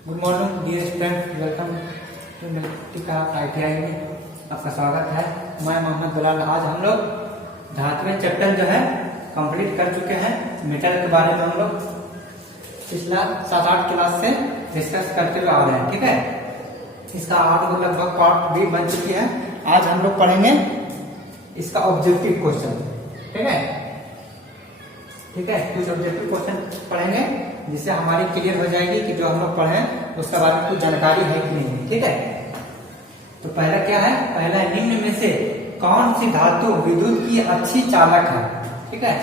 Good morning dear student, welcome to मल्टीका ITI में आपका स्वागत है। मैं मोहम्मद बिलाल। आज हम लोग धातुएं चैप्टर जो है कंप्लीट कर चुके हैं। मेटल के बारे में हम लोग पिछला 7-8 क्लास से डिस्कस करते हुए आ रहे हैं। ठीक है, इसका 8 लगभग पार्ट भी बन चुकी है। आज हम लोग पढ़ेंगे इसका ऑब्जेक्टिव क्वेश्चन। ठीक है, कुछ ऑब्जेक्टिव क्वेश्चन पढ़ेंगे जिससे हमारी क्लियर हो जाएगी कि जो हम लोग पढ़े उसके बारे में कुछ जानकारी है कि नहीं। ठीक है, तो पहला क्या है? पहला निम्न में से कौन सी धातु विद्युत की अच्छी चालक है? ठीक है,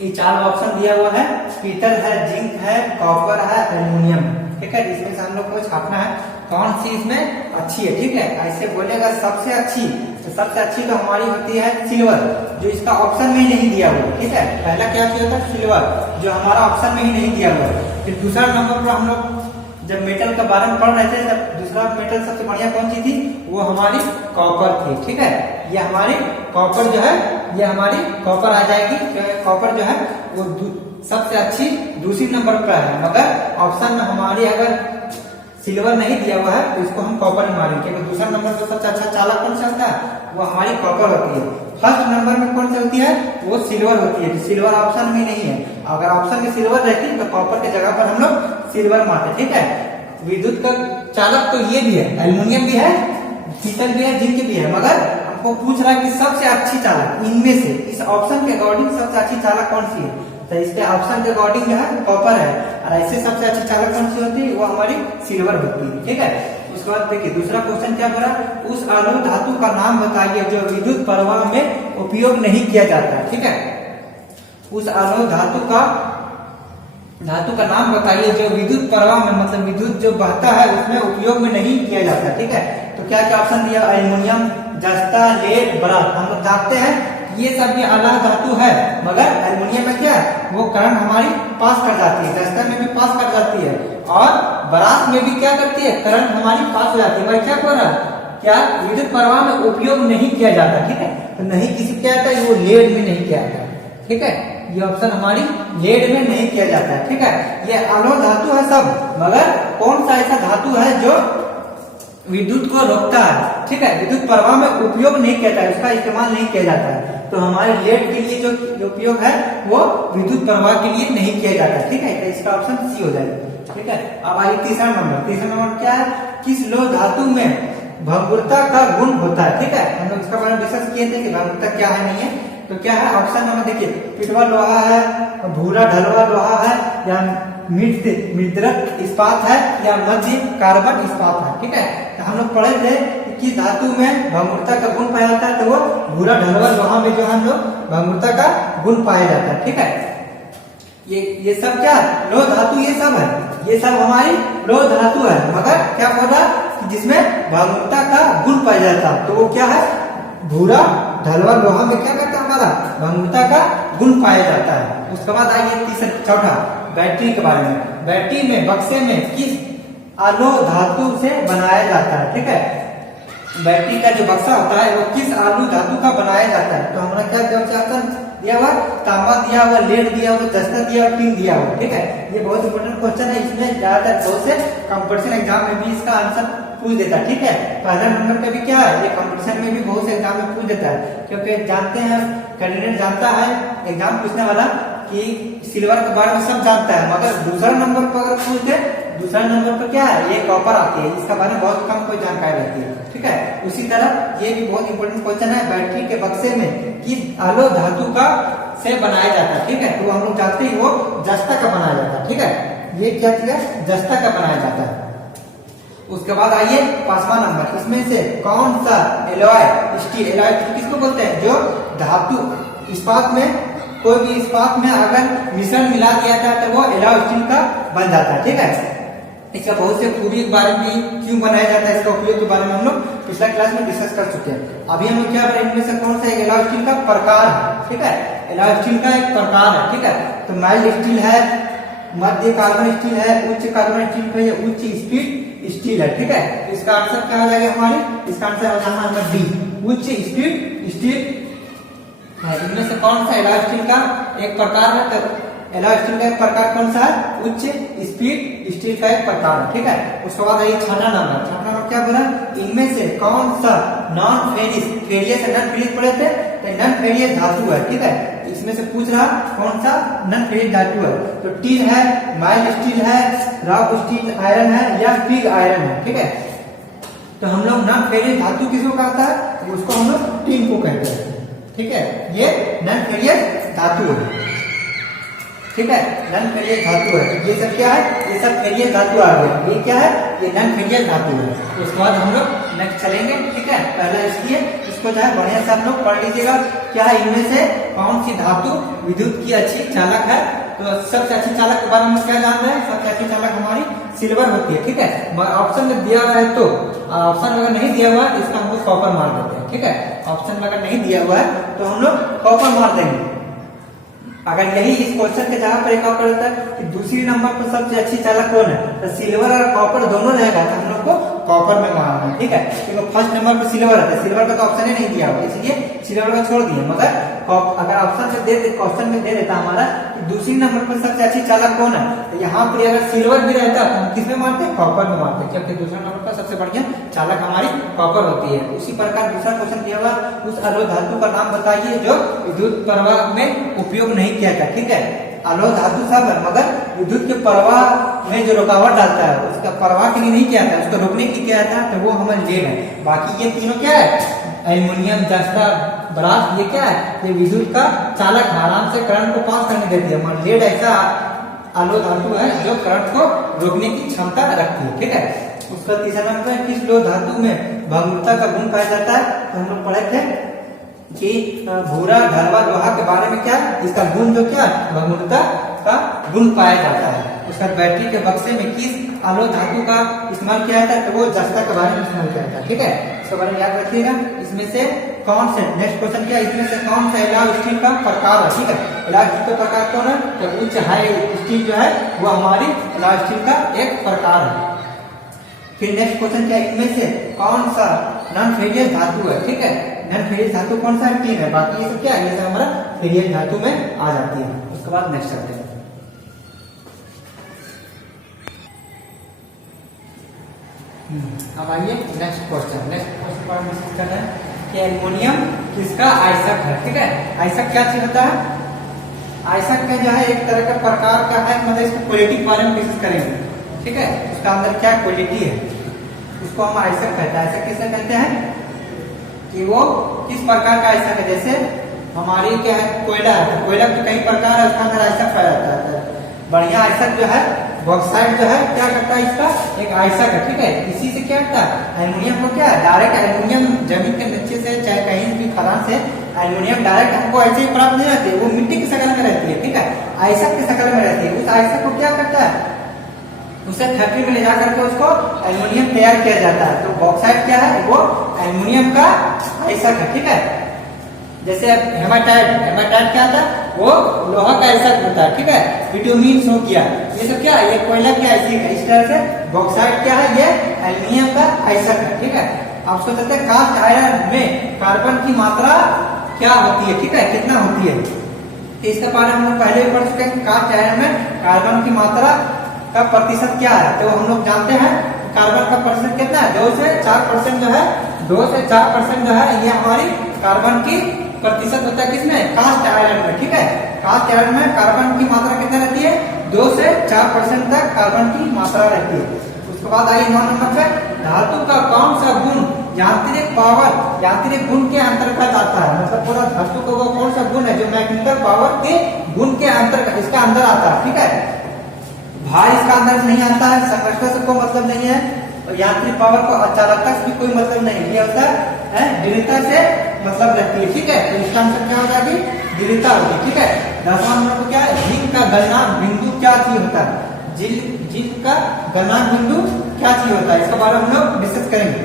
ये 4 ऑप्शन दिया हुआ है। पीतल है, जिंक है, कॉपर है, एल्युमिनियम। ठीक है, इसमें से हम लोग को छापना है कौन सी इसमें अच्छी है। ठीक है, ऐसे बोलेगा सबसे अच्छी, तो सबसे अच्छी तो हमारी होती है सिल्वर, जो इसका ऑप्शन में ही नहीं दिया हुआ। ठीक है, पहला क्या किया था? सिल्वर, जो हमारा ऑप्शन में ही नहीं दिया हुआ। फिर दूसरा नंबर पर हम लोग जब मेटल के बारे में पढ़ रहे थे तब दूसरा मेटल सबसे बढ़िया कौन सी थी? वो हमारी कॉपर थी। ठीक है, ये हमारी कॉपर जो है, ये हमारी कॉपर आ जाएगी। कॉपर जो है वो सबसे अच्छी दूसरी नंबर पर है, मगर ऑप्शन में हमारी अगर सिल्वर नहीं दिया हुआ है तो इसको हम कॉपर ही मारेंगे, क्योंकि दूसरा नंबर पर सबसे अच्छा चालक कौन सा होता है? वो हमारी कॉपर होती है। फर्स्ट नंबर में कौन सी होती है? वो सिल्वर होती है। सिल्वर ऑप्शन में नहीं है। अगर ऑप्शन में सिल्वर रहती तो कॉपर के जगह पर हम लोग सिल्वर मारते। ठीक है, विद्युत का चालक तो ये भी है, एल्युमिनियम भी है, पीतल भी है, जिंक भी है, मगर हमको पूछ रहा है कि सबसे अच्छी चालक इनमें से, इस ऑप्शन के अकॉर्डिंग सबसे अच्छी चालक कौन सी है? तो इसके ऑप्शन के अकॉर्डिंग जो है कॉपर है, और ऐसे सबसे अच्छी चालक कौन सी होती है? वो हमारी सिल्वर होती है। ठीक है, उसके बाद देखिए दूसरा क्वेश्चन क्या बोला? उस अणु धातु का नाम बताइए जो विद्युत प्रवाह में उपयोग नहीं किया जाता है। ठीक है, उस अणु धातु का नाम बताइए जो विद्युत प्रवाह में, मतलब विद्युत जो बहता है उसमें उपयोग में नहीं किया जाता। ठीक है, तो क्या क्या ऑप्शन दिया? एल्युमिनियम, जस्ता, लेड, बरात। हम लोग जानते हैं ये सब भी अलग धातु है, मगर एल्युमिनियम में क्या है? वो करंट हमारी पास कर जाती है, जस्ता में भी पास कर जाती है, और बरात में भी क्या करती है? करंट हमारी पास हो जाती है। भाई क्या कर रहा है? क्या विद्युत प्रवाह में उपयोग नहीं किया जाता। ठीक है, तो नहीं किसी क्या आता है? वो लेड में नहीं किया जाता। ठीक है, ये ऑप्शन हमारी लेड में नहीं किया जाता है। ठीक है, ये अलोह धातु है सब, मगर कौन सा ऐसा धातु है जो विद्युत को रोकता है? ठीक है, विद्युत प्रवाह में उपयोग नहीं किया जाता है, उसका इस्तेमाल नहीं किया जाता है। तो हमारे लेड के लिए जो उपयोग है वो विद्युत प्रवाह के लिए नहीं किया जाता है। ठीक है, तो इसका ऑप्शन सी हो जाएगा। ठीक है, अब आइए तीसरा नंबर क्या है? किस लोह धातु में भंगुरता का गुण होता है? ठीक है, हम लोग इसका बारे में डिस्कस किए थे कि भंगुरता क्या है, नहीं है। तो क्या है ऑप्शन नंबर? देखिए, पिटवा लोहा है, भूरा ढलवा लोहा है, या मृदरक इस्पात है, या मध्य कार्बन इस्पात है। ठीक है, तो हम लोग पढ़े थे कि धातु में भंगुरता का गुण पाया जाता है, तो वो भूरा ढलवा लोहा में जो हम लोग भंगुरता का गुण पाया जाता है। ठीक है, ये सब क्या लोह धातु, ये सब है, ये सब हमारी लोह धातु है, मगर क्या बोल रहा है? जिसमें भंगुरता का गुण पाया जाता है, तो वो क्या है? भूरा ढलवा लोहा में क्या करता है? हमारा भंगुरता का गुण पाया जाता है। उसके बाद आइए चौथा बैटरी के बारे में। बैटरी में बक्से में किस अलोह धातु से बनाया जाता है? ठीक है, बैटरी का जो बक्सा होता है वो किस अलोह धातु का बनाया जाता है? तो हमारा क्या दिया हुआ? तांबा दिया हुआ, लेड दिया हुआ, जस्ता दिया हुआ, टिन दिया हुआ। ठीक है, ये बहुत इंपॉर्टेंट क्वेश्चन है। इसमें ज्यादातर बहुत से कंपटीशन एग्जाम में भी इसका आंसर पूछ देता है। ठीक है, पहला नंबर पे भी क्या है? ये कंपटीशन में भी बहुत से एग्जाम में पूछ देता है, क्योंकि जानते हैं कैंडिडेट जानता है एग्जाम पूछने वाला कि सिल्वर के बारे में सब जानता है, मगर दूसरा नंबर पर अगर पूछ दे, दूसरा नंबर पर क्या है? ये कॉपर आती है, इसका बारे में बहुत कम कोई जानकारी रहती है। ठीक है, उसी तरह ये भी बहुत इंपॉर्टेंट क्वेश्चन है, बैटरी के बक्से में किस अलोह धातु का से बनाया जाता है? ठीक है, तो हम लोग जानते हैं वो जस्ता का बनाया जाता है। ठीक है, ये क्या किया? जस्ता का बनाया जाता है। उसके बाद आइए 5वां नंबर, इसमें से कौन सा एलॉय स्टील, एलॉय किसको बोलते हैं? जो धातु इस्पात में, कोई भी इस्पात में अगर मिश्रण मिला दिया जाता है तो वो एलॉय स्टील का बन जाता है। ठीक है, इसका बहुत से खूबी के बारे में क्यों बनाया जाता है, इसका उपयोग के बारे में हम लोग पिछला क्लास में डिस्कस कर चुके हैं। अभी हम लोग क्या करें? इनमें से कौन सा एलॉय स्टील का प्रकार है? ठीक है, एलॉय स्टील का एक प्रकार है। ठीक है, तो माइल्ड स्टील है, मध्य कार्बन स्टील है, उच्च कार्बन स्टील है, उच्च स्पीड स्टील है। ठीक है, इसका आंसर क्या हो जाएगा? हमारे इसका आंसर हो जाएगा नंबर डी, उच्च स्पीड स्टील है। इनमें से कौन सा एलॉय स्टील का एक प्रकार है? तो एलॉय स्टील का एक प्रकार कौन सा है? उच्च स्पीड स्टील का एक प्रकार है, ठीक है। उसके बाद है छठा नंबर क्या बोला? इनमें से कौन सा non furious, furious non furious पढ़े थे, तो नॉन फेरियस धातु है, ठीक है। इसमें से पूछ रहा कौन सा नॉन फेरियस धातु है, तो टील है, माइल्ड स्टील है, रॉक स्टील आयरन है या पिग आयरन है, ठीक है। तो हम लोग नॉन फेरियस धातु किसको कहता है? उसको हम लोग टीन को कहते हैं, ठीक है। ये नॉन फेरियस धातु है, ठीक है, नॉन फेरियस धातु है। ये सब क्या है? ये सब फेरियस धातु आ गया। ये क्या है? ये नॉन फेरियस धातु है। उसके बाद हम लोग नेक्स्ट चलेंगे, ठीक है। पहला इसलिए इसको जो है बढ़िया से आप लोग पढ़ लीजिएगा। क्या है? इनमें से कौन सी धातु विद्युत की अच्छी चालक है? तो सबसे अच्छी चालक के बारे में क्या जानते हैं? सबसे अच्छी चालक हमारी सिल्वर होती है, ठीक है। ऑप्शन में दिया हुआ है, तो ऑप्शन अगर नहीं दिया हुआ है इसका हम लोग कॉपर मार देते हैं, ठीक है। ऑप्शन में अगर नहीं दिया हुआ है तो हम लोग कॉपर मार देंगे। अगर यही इस क्वेश्चन के जगह पर एक और होता है कि दूसरी नंबर पर सबसे अच्छी चालक कौन है, तो सिल्वर और कॉपर दोनों रहेगा, तो हम लोग को कॉपर में मारना है, ठीक है। क्योंकि फर्स्ट नंबर पर सिल्वर है, सिल्वर का तो ऑप्शन ही नहीं दिया हुआ, इसलिए सिल्वर का छोड़ दिए। मगर अगर ऑप्शन में दे क्वेश्चन में दे देता हमारा कि दूसरी नंबर पर सबसे अच्छी चालक कौन है, तो यहाँ पर अगर सिल्वर भी रहता तो हम किसमें मारते? कॉपर में मारते, क्योंकि दूसरा नंबर पर सबसे बढ़िया चालक हमारी कॉपर होती है। उसी प्रकार दूसरा क्वेश्चन दिया हुआ, उस अलोह धातु का नाम बताइए जो विद्युत प्रवाह में उपयोग नहीं किया था, ठीक है। अलोह धातु सब है, मगर विद्युत के प्रवाह में जो रुकावट डालता है उसका प्रवाह के लिए नहीं किया था, उसको रोकने के लिए किया था, तो वो हमारे लेड है। बाकी ये तीनों क्या है? एल्युमिनियम, जस्ता, ब्रास, ये क्या है? ये विद्युत का चालक, आराम से करंट को पास करने देती है। हमारा लेड ऐसा अलोह धातु है जो करंट को रोकने की क्षमता रखती है, ठीक है। उसका तीसरा नंबर है किस लोह धातु में भंगुरता का गुण पाया जाता है, तो हम लोग पढ़े थे कि भूरा, घरवा, लोहा के बारे में क्या इसका गुण जो क्या भंगुरता का गुण पाया जाता है। उसका बैटरी के बक्से में किस अलोह धातु का इस्तेमाल किया जाता है, तो वो जस्ता के बारे में इस्तेमाल किया जाता है, ठीक है। इसके बारे में याद रखिएगा। इसमें से कौन से, नेक्स्ट क्वेश्चन क्या, इसमें से कौन सा एलॉय स्टील का प्रकार है, ठीक है। एलॉय स्टील का प्रकार कौन है? तो उच्च हाई स्टील जो है वो हमारी एलॉय स्टील का एक प्रकार है। फिर नेक्स्ट क्वेश्चन क्या, इनमें से कौन सा नॉन फेरियस धातु है, ठीक है। नॉन फेरियस धातु कौन सा है? टीन है। बाकी ये सब क्या है? ये सब हमारा फेरियस धातु में आ जाती है। उसके बाद नेक्स्ट चलते हैं। अब आइए नेक्स्ट क्वेश्चन पर डिस्कस करना है कि एल्युमिनियम किसका आयस्क है, ठीक है। आयस्क क्या चीज होता है? आयस्क का जो है एक तरह का प्रकार का है, मतलब इसकी क्वालिटी के बारे में डिस्कस करेंगे, ठीक है। उसका अंदर क्या क्वालिटी है उसको हम आयस्क कहते हैं। आयस्क किसे कहते हैं कि वो किस प्रकार का आयस्क है। जैसे हमारी क्या है? कोयला है, कोयला के कई प्रकार है, उसका अंदर आयस्क पाया जाता है। बढ़िया आयस्क जो है बॉक्साइट जो है क्या करता है? इसका एक आयस्क है, ठीक है। इसी से क्या करता है? एल्युमिनियम को क्या डायरेक्ट एल्युमिनियम जमीन के नीचे से चाहे कहीं भी खदान से एल्युमिनियम डायरेक्ट हमको ऐसे ही प्राप्त नहीं रहती है, वो मिट्टी की शक्ल में रहती है, ठीक है। आयस्क की शक्ल में रहती है। उस आयस्क को क्या करता है? उसे फैक्ट्री में ले जा करके उसको एल्युमिनियम तैयार किया जाता है। तो बॉक्साइट क्या है? वो एल्युमिनियम का आयस्क है, ठीक है। जैसे हेमाटाइट, हेमाटाइट क्या था? वो लोहा का आयस्क होता है, ठीक है। बिटुमिन हो गया, ये सब क्या है? ये कोयला की आयस्क है। इस तरह से बॉक्साइट क्या है? ये एल्युमिनियम का आयस्क है, ठीक है। आप सोच सकते हैं कास्ट आयरन में कार्बन की मात्रा क्या होती है, ठीक है, कितना होती है। तो इसके बारे में हम लोग पहले भी पढ़ चुके हैं। कास्ट आयरन में कार्बन की मात्रा का प्रतिशत क्या है, तो हम लोग जानते हैं कार्बन का प्रतिशत कितना है? 2 से 4% जो है, 2 से 4% जो है ये हमारी कार्बन की प्रतिशत होता है। किसमें? कास्ट आयरन में, ठीक है। कास्ट आयरन में कार्बन की मात्रा कितना रहती है? 2 से 4% तक कार्बन की मात्रा रहती है। उसके बाद आइए 9 नंबर पे, धातु का कौन सा गुण यांत्रिक पावर, यांत्रिक गुण के अंतर्गत आता है। मतलब पूरा धातु का वो कौन सा गुण है जो मैकेनिकल पावर के गुण के अंतर्गत इसका अंदर आता है, ठीक है। भार इसका अंदर नहीं आता है, संरचना से कोई मतलब नहीं है, और यांत्रिक पावर को अचालकता से भी कोई मतलब नहीं। ये होता है दृढ़ता से मतलब रहती है, ठीक है। तो इसका आंसर क्या होगा? कि दृढ़ता होगी, ठीक है। 10वां नंबर को क्या है? जिंक का गलनांक बिंदु क्या चीज होता है? जिंक का गलनांक बिंदु क्या चीज होता है, इसके बारे में हम लोग डिस्कस करेंगे।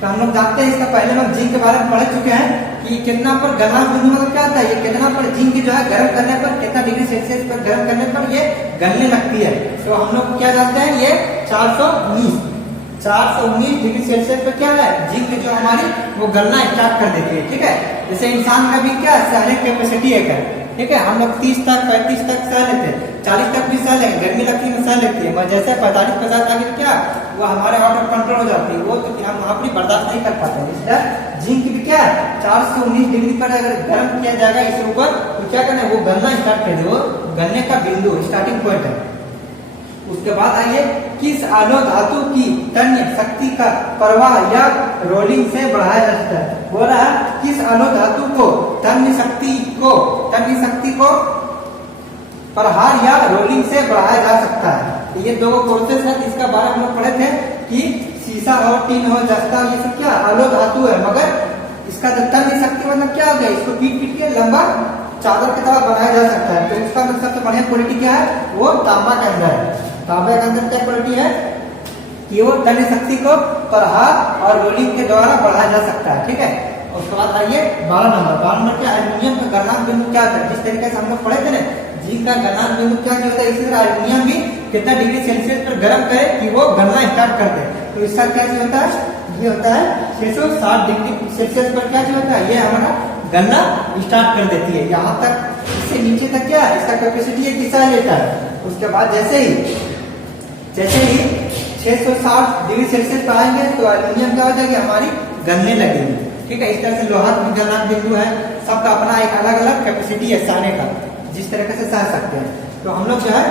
तो हम लोग जानते हैं, इसका पहले हम जिंक के बारे में पढ़ चुके हैं कि कितना पर गलनांक बिंदु मतलब क्या होता है? ये कितना पर जिंक जो है गर्म करने पर, कितना डिग्री सेल्सियस पर गर्म करने पर ये गलने लगती है। तो हम लोग क्या जानते हैं? ये 419 डिग्री सेल्सियस पर क्या है? जिंक जो हमारी वो गलना स्टार्ट कर देती है, ठीक है। जैसे इंसान का भी क्या सहने कैपेसिटी है, ठीक है। हम लोग 30 तक 35 तक सह लेते हैं, 40 तक भी सह लेंगे, गर्मी लगती है सह लेती है, मगर जैसे 45-50 आगे क्या वो हमारे आउट ऑफ कंट्रोल हो जाती है, वो तो हम वहाँ पर बर्दाश्त नहीं कर पाते हैं। इसलिए जिंक भी क्या 419 डिग्री पर अगर गर्म किया जाएगा इसके ऊपर तो क्या करना है, वो गलना स्टार्ट कर दे, वो गलने का बिंदु स्टार्टिंग पॉइंट है। उसके बाद आइए, किस आलो धातु की तन्य शक्ति का प्रवाह या रोलिंग से बढ़ाया जा सकता है। बोल रहा है किस आलो धातु को तन्य शक्ति को प्रहार या रोलिंग से बढ़ाया जा सकता है। तो ये दो प्रोसेस है, इसका बारे में हम लोग पढ़े थे कि सीसा हो, टीन हो, जस्ता, ये सब क्या आलो धातु है, मगर इसका तन्य शक्ति मतलब क्या हो गया, इसको पीट पीट के लंबा चादर की तरह बनाया जा सकता है। तो इसका सबसे बढ़िया क्वालिटी क्या है, वो तांबा के अंदर है। तांबे के अंदर क्या क्वालिटी है कि वो तन्य शक्ति को प्रहार और रोलिंग के द्वारा बढ़ाया जा सकता है, ठीक है। उसके बाद आइए 12 नंबर के एल्यूमिनियम का गलनांक बिंदु क्या है। जिस तरीके से हम लोग पढ़े थे ना, जिंक का गलनांक बिंदु क्या होता है, इसी तरह एल्यूमिनियम भी कितना डिग्री सेल्सियस पर गर्म करे कि वो गलना स्टार्ट कर दे। तो इसका क्या होता है, ये होता है 660 डिग्री सेल्सियस पर क्या होता है, ये हमारा गलना स्टार्ट कर देती है। यहाँ तक इससे नीचे तक क्या है, इसका कैपेसिटी एक दिशा लेता है। उसके बाद जैसे ही 660 डिग्री सेल्सियस पर आएंगे तो एल्यूमिनियम क्या हो जाएगी, हमारी गलने लगेगी, ठीक है। इस तरह से लोहा का गलनांक बिंदु है, सबका अपना एक अलग अलग कैपेसिटी है सहने का, जिस तरीके से सह सकते हैं। तो हम लोग जो है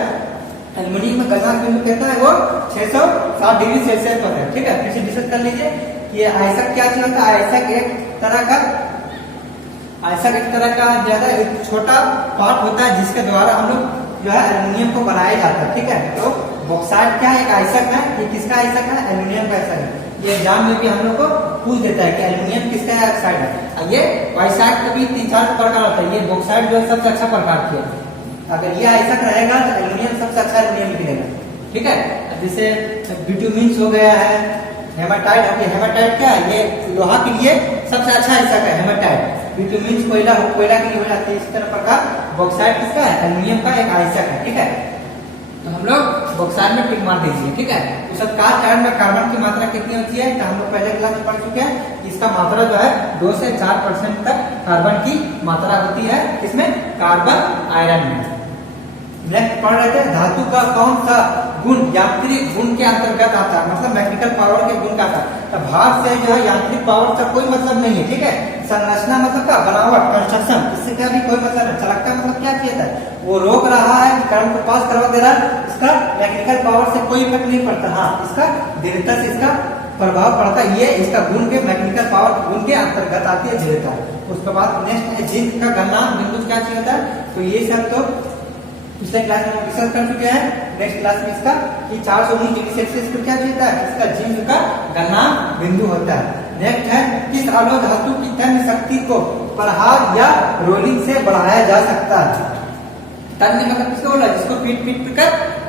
एल्यूमिनियम में गलनांक बिंदु कहता है वो 660 डिग्री सेल्सियस पर है, ठीक है। फिर से डिस्कस कर लीजिए कि आयसक क्या चीज होता है। आयसक एक तरह का ज्यादा एक छोटा पार्ट होता है जिसके द्वारा हम लोग जो है एल्यूमिनियम को बनाया जाता है, ठीक है। तो बॉक्साइट क्या है, एक आयसक है। ये किसका आयसक है, एल्यूमिनियम का आयसक है। ये एग्जाम में भी हम लोग को पूछ देता है कि एल्यूमिनियम किसका ऑक्साइड है। ये बाइसाइड का भी 3-4 प्रकार होता है, ये बॉक्साइट जो है सबसे अच्छा प्रकार की है। अगर ये आयसक रहेगा तो एल्यूमिनियम सबसे अच्छा एल्यूमिनियम निकलेगा, ठीक है। जैसे बिटुमिन्स हो गया है, हेमाटाइट हो गया। हेमाटाइट क्या है, ये लोहा के लिए सबसे अच्छा आयसक है हेमाटाइट। बिटुमिन्स कोयला के लिए हो जाती है। इस तरह प्रकार बॉक्साइट किसका है, एल्यूमिनियम का एक आयसक है, ठीक है। तो हम लोग बॉक्साइट में टिक मार दीजिए, ठीक है। तो सब कार्बन में कार्बन की मात्रा कितनी होती है, तो हम लोग पहले क्लास में पढ़ चुके हैं। इसका मात्रा जो है 2 से 4% तक कार्बन की मात्रा होती है, किसमें, कार्बन आयरन में। नेक्स्ट पढ़ रहे थे, धातु का कौन सा गुण यांत्रिक गुण के अंतर्गत आता है, मतलब मैकेनिकल पावर के गुण का आता है। तो भाग से जो है यांत्रिक पावर का कोई मतलब नहीं है, ठीक है। संरचना मतलब क्या, बनावट, कंस्ट्रक्शन, इससे क्या भी कोई मतलब नहीं। चलकता मतलब क्या कहता है, वो रोक रहा है, करंट को पास करवा दे रहा है, इसका मैकेनिकल पावर से कोई इफेक्ट नहीं पड़ता। हाँ, इसका दृढ़ता से इसका प्रभाव पड़ता है, ये इसका गुण के मैकेनिकल पावर गुण के अंतर्गत आती है, दृढ़ता। उसके बाद नेक्स्ट है जिंक का गलनांक बिंदु क्या होता है। तो ये सब तो पिछले क्लास में हम डिस्कस कर चुके हैं। नेक्स्ट क्लास में इसका कि 419 डिग्री सेल्सियस पर क्या होता है, इसका जिंक का गलनांक बिंदु होता है। नेक्स्ट है, किस आलो धातु की तन्य शक्ति को प्रहार या रोलिंग से बढ़ाया जा सकता है। तन्य मतलब किसको बोला, जिसको पीट कर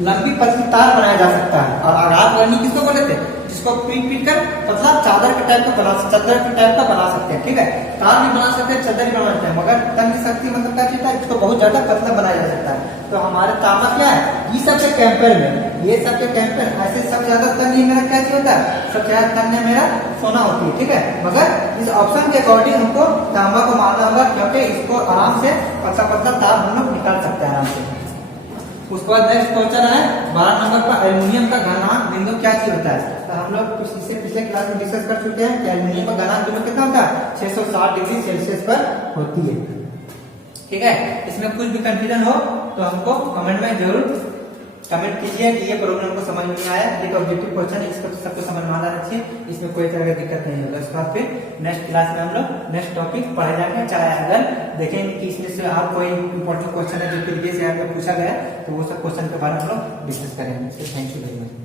लंबी पतली तार बनाया जा सकता है। और आघात करनी किसको बोले थे, जिसको पीट कर पतला चादर के टाइप का चादर के टाइप का बना सकते हैं, ठीक है। तार भी बना सकते हैं, चादर भी बना सकते हैं, मगर तन्य शक्ति मतलब क्या होता है, इसको बहुत ज्यादा पतला बनाया जा सकता है। तो हमारे तांबा क्या है, ये सबके कैंपर में, ये सबके कैंपर ऐसे सब ज्यादा तन्य मेरा क्या होता है, सबसे ज्यादा तन्य मेरा सोना होती है, ठीक है। मगर इस ऑप्शन के अकॉर्डिंग हमको तांबा को मानना होगा, क्योंकि इसको आराम से पतला तार हम लोग निकाल सकते हैं आराम से। उसके बाद नेक्स्ट क्वेश्चन है 12 नंबर पर, एल्यूमिनियम का गलनांक बिंदु क्या चीज होता है। तो हम लोग इससे पिछले क्लास में डिस्कस कर चुके हैं कि एल्यूमिनियम का गलनांक बिंदु कितना होता है, 660 डिग्री सेल्सियस पर होती है, ठीक है। इसमें कुछ भी कंफ्यूजन हो तो हमको कमेंट में जरूर कमेंट कीजिए कि ये प्रॉब्लम को समझ में नहीं आया। एक ऑब्जेक्टिव क्वेश्चन है, इसको सबको समझ में आना चाहिए, इसमें कोई तरह की दिक्कत नहीं होगा। उसके बाद फिर नेक्स्ट क्लास में हम लोग नेक्स्ट टॉपिक पढ़े जाएंगे। चाहे अगर देखेंगे कि इसमें से आप कोई इंपॉर्टेंट क्वेश्चन है जो प्रीवियस ईयर में पूछा गया, तो वो सब क्वेश्चन के बारे में हम लोग डिस्कस करेंगे। Thank you very much.